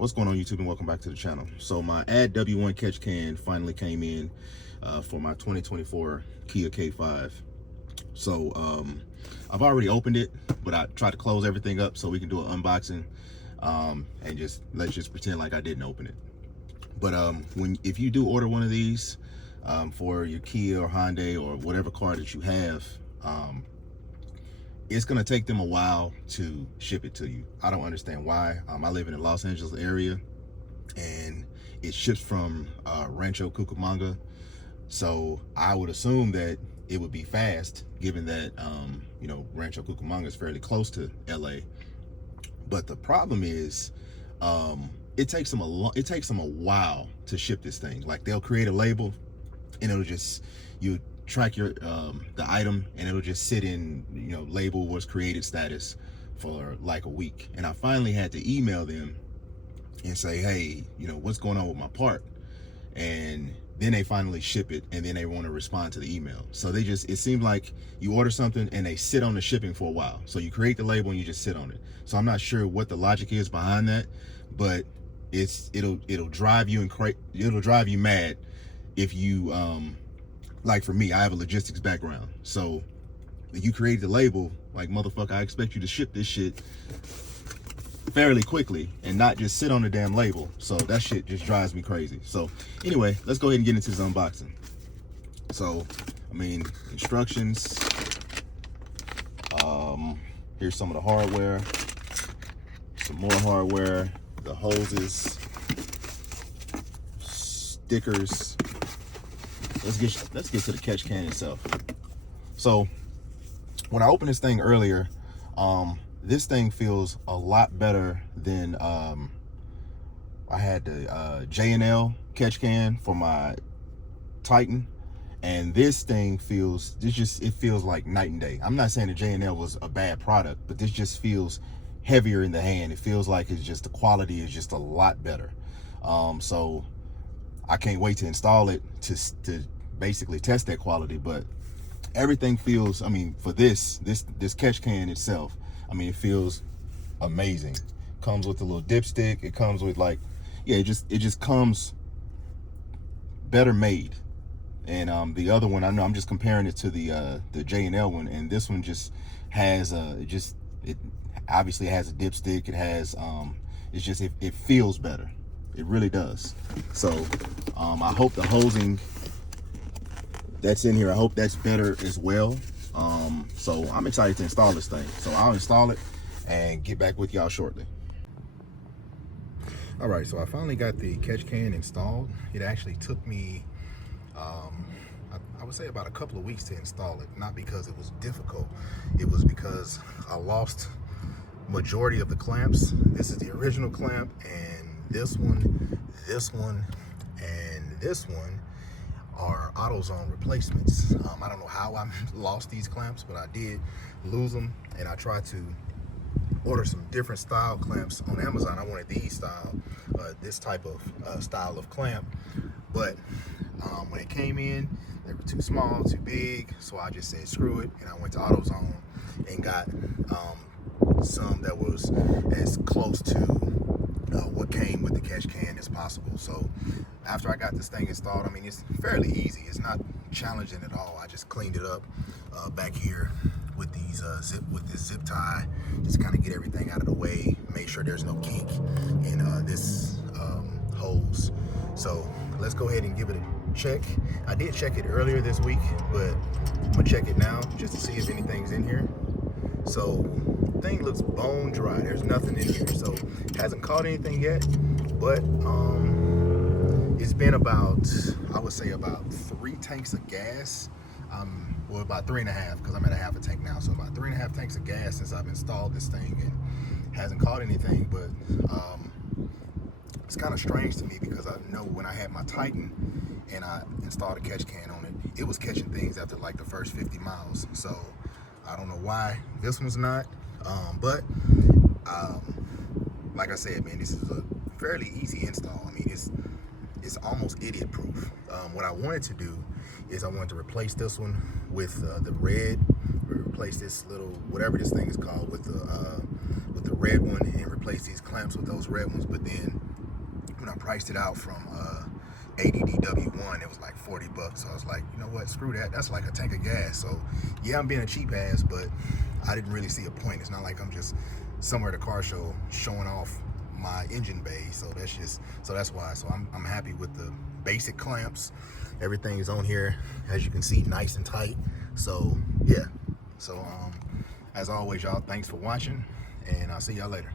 What's going on, YouTube, and welcome back to the channel. So my Add W1 catch can finally came in for my 2024 Kia K5. So I've already opened it, but I tried to close everything up so we can do an unboxing and let's just pretend like I didn't open it. But if you do order one of these for your Kia or Hyundai or whatever car that you have, it's gonna take them a while to ship it to you. I don't understand why. I live in the Los Angeles area, and it ships from Rancho Cucamonga, so I would assume that it would be fast, given that you know, Rancho Cucamonga is fairly close to LA. But the problem is, it takes them a while to ship this thing. Like, they'll create a label, and it'll just, you track your the item, and it'll just sit in, you know, label was created status for like a week. And I finally had to email them and say, hey, you know, what's going on with my part? And then they finally ship it, and then they want to respond to the email. So they just, it seemed like you order something and they sit on the shipping for a while. So you create the label and you just sit on it. So I'm not sure what the logic is behind that, but it'll drive you it'll drive you mad if you like, for me, I have a logistics background. So you create the label, like, motherfucker, I expect you to ship this shit fairly quickly and not just sit on the damn label. So that shit just drives me crazy. So anyway, let's go ahead and get into this unboxing. So, I mean, instructions. Here's some of the hardware, some more hardware, the hoses, stickers. Let's get to the catch can itself. So when I opened this thing earlier, this thing feels a lot better than I had the J&L catch can for my Titan, and this thing feels, it feels like night and day. I'm not saying the J&L was a bad product, but this just feels heavier in the hand. It feels like it's just, the quality is just a lot better. So I can't wait to install it to basically test that quality. But everything feels, I mean, for this catch can itself, I mean, it feels amazing. Comes with a little dipstick. It comes with, like, yeah, it just comes better made. And the other one, I know I'm just comparing it to the J&L one, and this one just has it obviously has a dipstick. It has it's just, it feels better. It really does. So I hope the hosing that's in here, I hope that's better as well. So I'm excited to install this thing. So I'll install it and get back with y'all shortly. All right, so I finally got the catch can installed. It actually took me, I would say, about a couple of weeks to install it. Not because it was difficult, it was because I lost majority of the clamps. This is the original clamp, and this one, and this one are AutoZone replacements. I don't know how I lost these clamps, but I did lose them, and I tried to order some different style clamps on Amazon. I wanted these style, this type of style of clamp, but when it came in, they were too small, too big, so I just said screw it, and I went to AutoZone and got some that was as close to what came with the catch can as possible. So after I got this thing installed, I mean, it's fairly easy. It's not challenging at all. I just cleaned it up back here with these this zip tie, just kind of get everything out of the way, make sure there's no kink in this hose. So let's go ahead and give it a check. I did check it earlier this week, but I'm gonna check it now just to see if anything's in here. So thing looks bone dry. There's nothing in here, so it hasn't caught anything yet. But it's been about, I would say, about 3 tanks of gas. Well, about 3.5, because I'm at a half a tank now. So about 3.5 tanks of gas since I've installed this thing, and hasn't caught anything. But it's kind of strange to me, because I know when I had my Titan and I installed a catch can on it, it was catching things after like the first 50 miles. So I don't know why this one's not. But like I said, man, this is a fairly easy install. I mean, it's almost idiot proof. What I wanted to do is I wanted to replace this one with the red, replace this little, whatever this thing is called, with the red one, and replace these clamps with those red ones. But then I priced it out from ADDW1, it was like 40 bucks. So I was like, you know what, screw that. That's like a tank of gas. So yeah, I'm being a cheap ass, but I didn't really see a point. It's not like I'm just somewhere at a car show showing off my engine bay. So that's why. So I'm happy with the basic clamps. Everything is on here, as you can see, nice and tight. So yeah. So as always, y'all, thanks for watching, and I'll see y'all later.